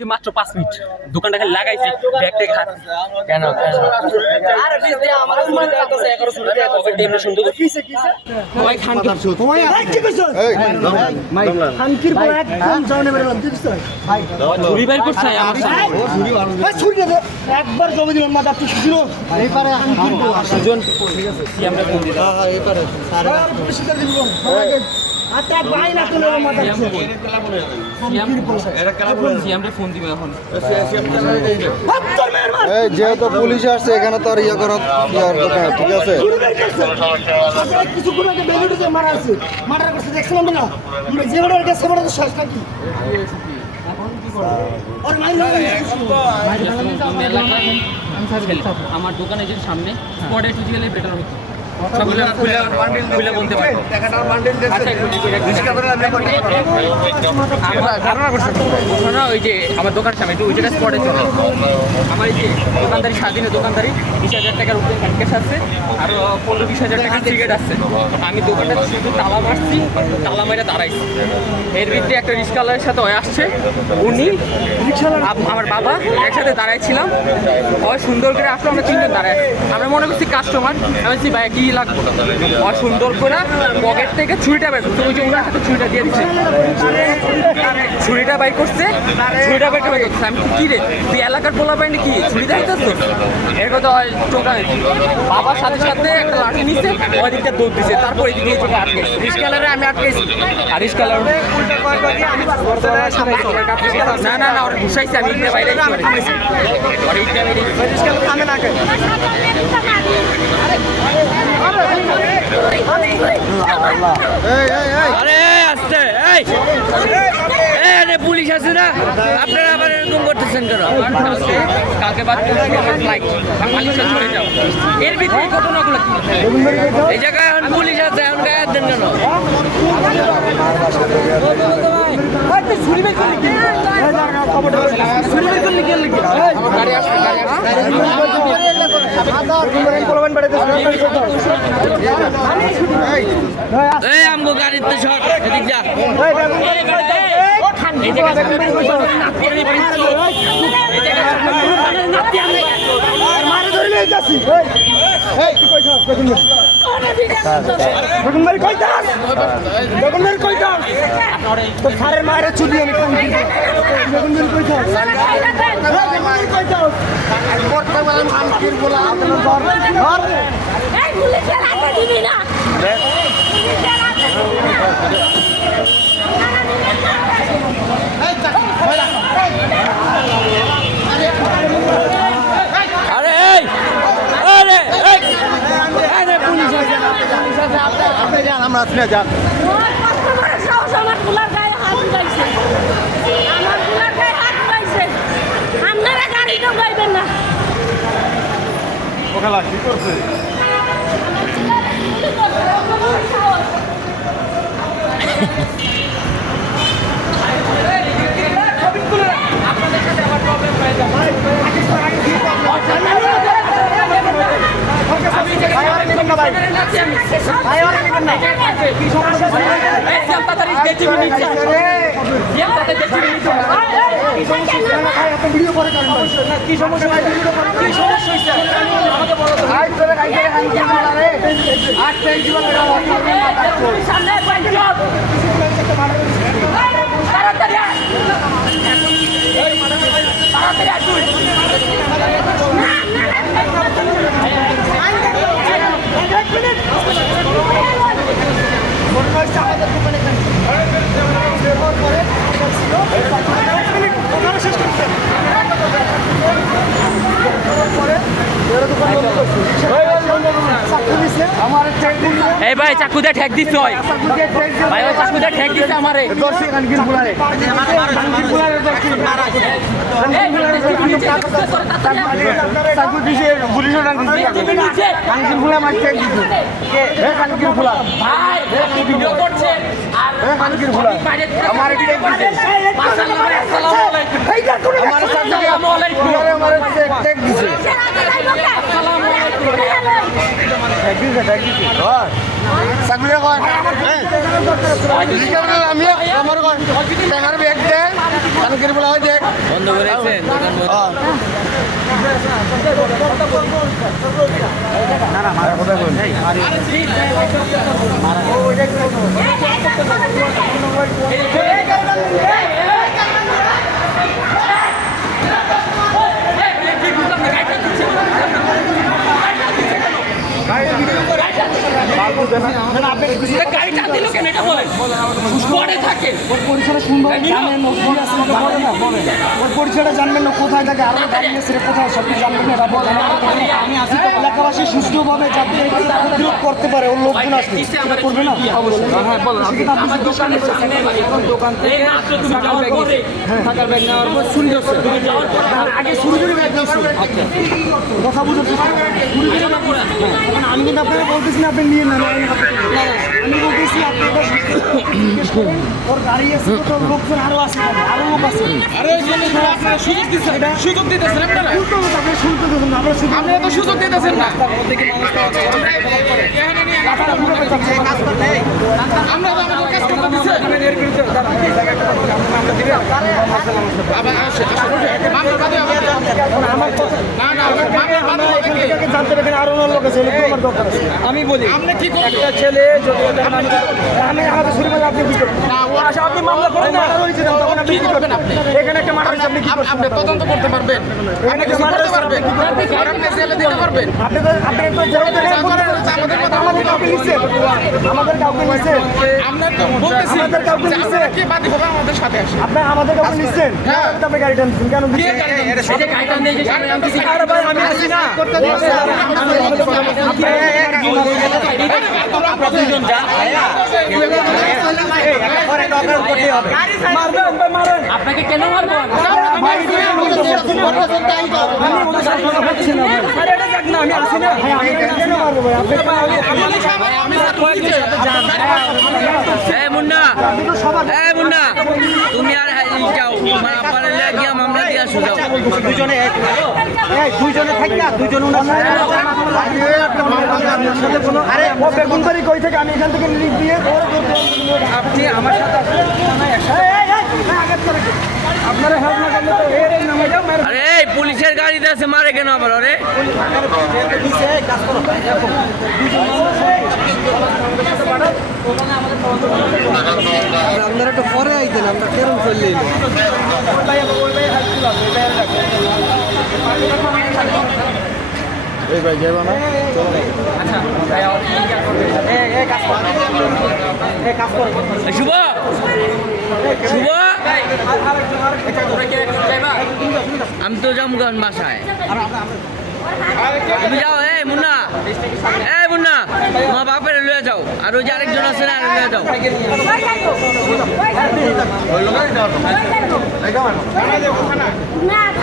যে মাত্র পাঁচ মিনিট। দোকানটা খালি লাগাইছি ব্যাগ হাত। কেন বেরোলাম ঠিক আছে। একবার জমে দিলাম মাথা তুই আমরা আচ্ছা না তুলে মাথা যেহেতু পুলিশ আসছে এখানে তো আর ইয়ে করার ইয়ার ঠিক আছে বেলুড়ে যে মারা আছে মারা করছে দেখছিলাম না যে বড় গেছে বড় তো শেষ নাকি আমার দোকানে যে সামনে পরে একটু গেলে বেটার হতো আচ্ছা, আমার ওই যে আমার দোকান সামনে একটু ওই জায়গায় স্পটে ছিল আমার দোকানদারি স্বাধীনের দোকানদারি, বিশ হাজার টাকার উপরে ক্যাশ আছে, আর পনেরো বিশ হাজার টাকার সিগারেট আছে। আমি দোকানটা শুধু তালা মারছি, তালা মেরে দাঁড়াইছি। এর ভিতরে একটা রিক্সাওয়ালার সাথে ওই আসছে। উনি আমার বাবা, একসাথে দাঁড়াইছিলাম। ওই সুন্দর করে আসলো, আমরা তিনজন আছি। আমরা মনে করছি কাস্টমার আমি বলছি, ভাই, কি লাগবে? ওই সুন্দর করে পকেট থেকে ছুরিটা বের করছে। ওই যে ওনার হাতে ছুরিটা দিয়ে দিচ্ছে। ছুরিটা বাই করছে, ছুরিটা বাই করে করছে। আমি কি রে, তুই এলাকার পোলা পাইনি কি ছুরি দেখাইতেছ এর কথা হয় চোখা বাবার সাথে সাথে একটা লাঠি নিচ্ছে ওই দিকটা দৌড় দিছে। তারপর এদিকে চোখে আটকে রিস্কালারে আমি আটকেছি আর রিস্কালার না না না ওরা ঘুষাইছে আমি ইটটা বাইরে। এই এই এই। আরে আসতে এই। এই আরে পুলিশ আছে না? আপনারা আবার এরকম করতেছেন কেন? কালকে এর ভিতরে ঘটনাগুলো কি? এই জায়গায় এখন পুলিশ আছে এখন গায়ে দেন কেন? এই আমগো গাড়িতে এদিক যা। এই জায়গায় মারা ধরে যাচ্ছি এই তুই কই যাস বেগুন বেগুন মারি কই যাস বেগুন কই যাস তো সারের মায়ের চুদি আমি কোন দিন বেগুন কই যাস বেগুন মারি কই যাস বর্তমানে মানকির বলা আপনার ধর ধর এই পুলিশের হাতে দিবি না পুলিশের হাতে দিবি না আরে এই আরে এই আরে পুলিশ আছে আমরা শুনে যান ওর কত বড় সাহস আমার ফুলার গায়ে হাত উঠাইছে। আমার ফুলার গায়ে হাত উঠাইছে। আপনারা গাড়ি ঢোকাইবেন না। কত বড় সাহস? এই সিয়াম তাড়াতাড়ি দেখি নিচ্ছে সিয়াম তাড়াতাড়ি দেখি নিচ্ছে ভিডিও করে করেন কি সমস্যা কি সমস্যা হইছে আজ করে গাড়ি করে হানি দিয়ে মারা রে আজ তেল সামনে তাড়াতাড়ি। তাড়াতাড়ি আয় তুই। না, না, না। আমার চেক দিন এই ভাই চাকু দিয়ে ঠেক দিছ হয় ভাই ওই চাকু দিয়ে ঠেক দিছে আমারে আমার চাকুরে কয় আমি আমার কয় টাকার ব্যাগ দে কানকির বলা হয় যে বন্ধ করেছেন দোকান না আপনি বন্ধ গাড়িটা দিল কেন? এটা বলেন। স্পটে থাকে পরিচয়টা শুনবেন জানেন ও কি আছে আমাকে বলে না বলেন ওর পরিচয়টা জানবেন না কোথায় থাকে আরও গাড়ি এসে কোথায় সব কিছু জানবেন না রাবণ। আমি আসি এলাকাবাসী সুষ্ঠুভাবে যাতে প্রতিরোধ করতে পারে ওর লোকজন আসবে করবে না? অবশ্যই। হ্যাঁ বলেন আপনি দোকান থেকে টাকার ব্যাগ টাকার ব্যাগ নেওয়ার পর চুরি করছে। আগে চুরি করে ব্যাগ নিয়েছে আচ্ছা। কথা বুঝতে চুরি করে ব্যাগ নিয়েছে। হ্যাঁ, এখন আমি কিন্তু আপনাকে বলতেছি না আপনি নিয়ে নেন। আমি না, না, আমি বলতেছি আপনি জিজ্ঞেস করেন, ওর গাড়ি আছে তো লোকজন আরও আছে আরও লোক আছে। আরে আপনারা সুযোগ দিচ্ছেন সুযোগ দিতেছেন আপনারা? উল্টো কথা, আপনি শুনতে দেবেন আমরা আপনারা তো সুযোগ দিতেছেন না। আমরা তো আমাদের কাজ করতে দিচ্ছি আমি বলি আপনি কি একটা ছেলে যদি আমি আমাদের শুরু করে আপনি কি করবেন? আচ্ছা আপনি মামলা করেন না। আপনি তদন্ত করতে পারবেন। আপনি কিছু করতে পারবেন। আপনি জেলে দিতে পারবেন। আপনি আপনি তো জেলে থেকে আমাদের কথা আমাদের কাউকে লিখছে আমাদের কাউকে লিখছে আমরা তো বলতেছি আমাদের কাউকে যে কি বাদী হবে আমাদের সাথে আসে। আপনি আমাদের কাউকে লিখছেন হ্যাঁ। আপনি গাড়িটা নিচ্ছেন কেন দিচ্ছেন? আরে ভাই আমি আছি না। মারবেন ভাই আপনাকে কেন মারবো আমি বলছি না। আরে এটা আমি কেন মারবো? মুন্না মুন্না তুমি আর যাও তোমার মামলা দিয়ে আসো যাও দুজনে দুইজনে থাকি না দুজন আরে ও বেগুনবাড়ি কই থেকে? আমি এখান থেকে লিখ দিয়ে আপনি আমার সাথে আরে পুলিশের গাড়িতে আছে, মারে কেন আবার আরে? আপনারা একটু পরে আইতেন, আমরা কেরম চললে এই শুভ! শুভ! আমি তো যাব গান বাসায়। তুমি যাও এই মুন্না। এই মুন্না তোমার বাপের লয়ে যাও। আর ওই যে আরেকজন আছে না লয়ে যাও। না।